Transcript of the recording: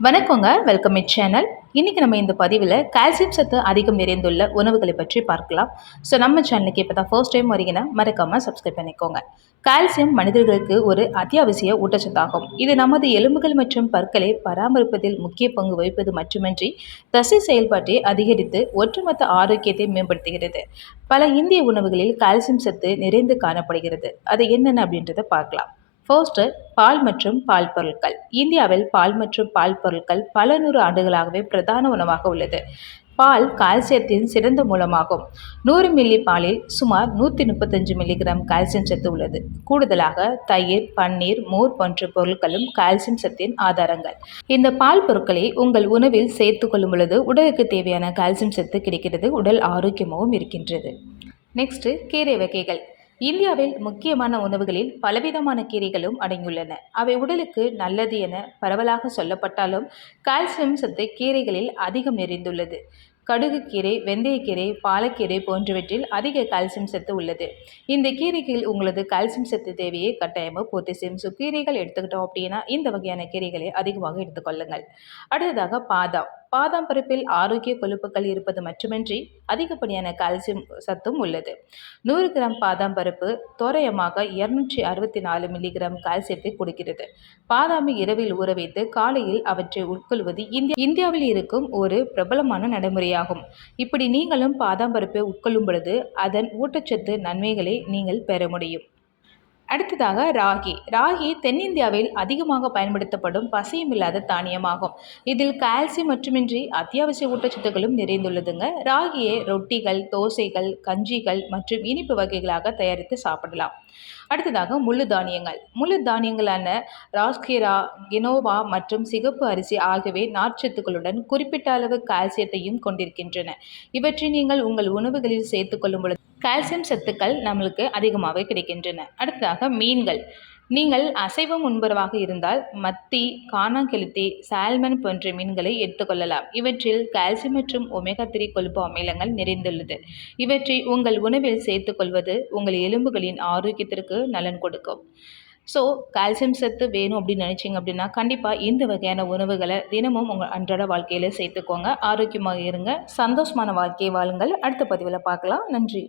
வணக்கங்க. Welcome it channel. இன்னைக்கு நம்ம இந்த பதிவில் கால்சியம் சத்து அதிகம் நிறைந்துள்ள உணவுகளை பற்றி பார்க்கலாம். ஸோ நம்ம சேனலுக்கு இப்போ தான் ஃபர்ஸ்ட் டைம் வரீங்கன்னா மறக்காமல் சப்ஸ்கிரைப் பண்ணிக்கோங்க. கால்சியம் மனிதர்களுக்கு ஒரு அத்தியாவசிய ஊட்டச்சத்தாகும். இது நமது எலும்புகள் மற்றும் பற்களை பராமரிப்பதில் முக்கிய பங்கு வகிப்பது மட்டுமின்றி தசை செயல்பாட்டை அதிகரித்து ஒட்டுமொத்த ஆரோக்கியத்தை மேம்படுத்துகிறது. பல இந்திய உணவுகளில் கால்சியம் சத்து நிறைந்து காணப்படுகிறது. அது என்னென்ன அப்படின்றத பார்க்கலாம். ஃபர்ஸ்ட்டு பால் மற்றும் பால் பொருட்கள். இந்தியாவில் பால் மற்றும் பால் பொருட்கள் பல நூறு ஆண்டுகளாகவே பிரதான உணவாக உள்ளது. பால் கால்சியத்தின் சிறந்த மூலமாகும். 100 மில்லி பாலில் சுமார் 135 மில்லிகிராம் கால்சியம் சத்து உள்ளது. கூடுதலாக தயிர், பன்னீர், மோர் போன்ற பொருட்களும் கால்சியம் சத்தின் ஆதாரங்கள். இந்த பால் பொருட்களை உங்கள் உணவில் சேர்த்து கொள்ளும் பொழுது உடலுக்கு தேவையான கால்சியம் சத்து கிடைக்கிறது. உடல் ஆரோக்கியமாகவும் இருக்கின்றது. நெக்ஸ்ட் கீரை வகைகள். இந்தியாவில் முக்கியமான உணவுகளில் பலவிதமான கீரைகளும் அடங்கியுள்ளன. அவை உடலுக்கு நல்லது என பரவலாக சொல்லப்பட்டாலும் கால்சியம் சத்து கீரைகளில் அதிகம் நிறைந்துள்ளது. கடுகு கீரை, வெந்தயக்கீரை, பாலக்கீரை போன்றவற்றில் அதிக கால்சியம் சத்து உள்ளது. இந்த கீரைகள் உங்களது கால்சியம் சத்து தேவையை கட்டாயமாக பூர்த்தி செய்யும். ஸோ கீரைகள் எடுத்துக்கிட்டோம் அப்படின்னா இந்த வகையான கீரைகளை அதிகமாக எடுத்துக்கொள்ளுங்கள். அடுத்ததாக பாதாம். பாதாம் பருப்பில் ஆரோக்கிய கொழுப்புகள் இருப்பது மட்டுமின்றி அதிகப்படியான கால்சியம் சத்தும் உள்ளது. 100 கிராம் பாதாம் பருப்பு தோராயமாக 264 மில்லிகிராம் கால்சியத்தை கொடுக்கிறது. பாதாமை இரவில் ஊற வைத்து காலையில் அவற்றை உட்கொள்வது இந்தியாவில் இருக்கும் ஒரு பிரபலமான நடைமுறையாகும். இப்படி நீங்களும் பாதாம் பருப்பை உட்கொள்ளும் பொழுது அதன் ஊட்டச்சத்து நன்மைகளை நீங்கள் பெற முடியும். அடுத்ததாக ராகி. ராகி தென்னிந்தியாவில் அதிகமாக பயன்படுத்தப்படும் பசையமில்லாத தானியமாகும். இதில் கால்சியம் மட்டுமின்றி அத்தியாவசிய ஊட்டச்சத்துக்களும் நிறைந்துள்ளதுங்க. ராகியை ரொட்டிகள், தோசைகள், கஞ்சிகள் மற்றும் இனிப்பு வகைகளாக தயாரித்து சாப்பிடலாம். அடுத்ததாக முழு தானியங்கள். முழு தானியங்களான ராஸ்கிரா, கினோவா மற்றும் சிகப்பு அரிசி ஆகியவை நார்ச்சத்துக்களுடன் குறிப்பிட்ட அளவு கால்சியத்தையும் கொண்டிருக்கின்றன. இவற்றை நீங்கள் உங்கள் உணவுகளில் சேர்த்துக்கொள்ளும் பொழுது கால்சியம் சத்துக்கள் நம்மளுக்கு அதிகமாகவே கிடைக்கின்றன. அடுத்ததாக மீன்கள். நீங்கள் அசைவம் உண்பவராக இருந்தால் மத்தி, காணாங்கெளுத்தி, சால்மன் போன்ற மீன்களை எடுத்துக்கொள்ளலாம். இவற்றில் கால்சியம் மற்றும் ஒமேகா 3 கொழுப்பு அமிலங்கள் நிறைந்துள்ளது. இவற்றை உங்கள் உணவில் சேர்த்துக்கொள்வது உங்கள் எலும்புகளின் ஆரோக்கியத்திற்கு நலன் கொடுக்கும். ஸோ கால்சியம் சத்து வேணும் அப்படின்னு நினச்சிங்க அப்படின்னா கண்டிப்பாக இந்த வகையான உணவுகளை தினமும் உங்கள் அன்றாட வாழ்க்கையில் சேர்த்துக்கோங்க. ஆரோக்கியமாக இருங்க, சந்தோஷமான வாழ்க்கையை வாழுங்கள். அடுத்த பதிவில் பார்க்கலாம். நன்றி.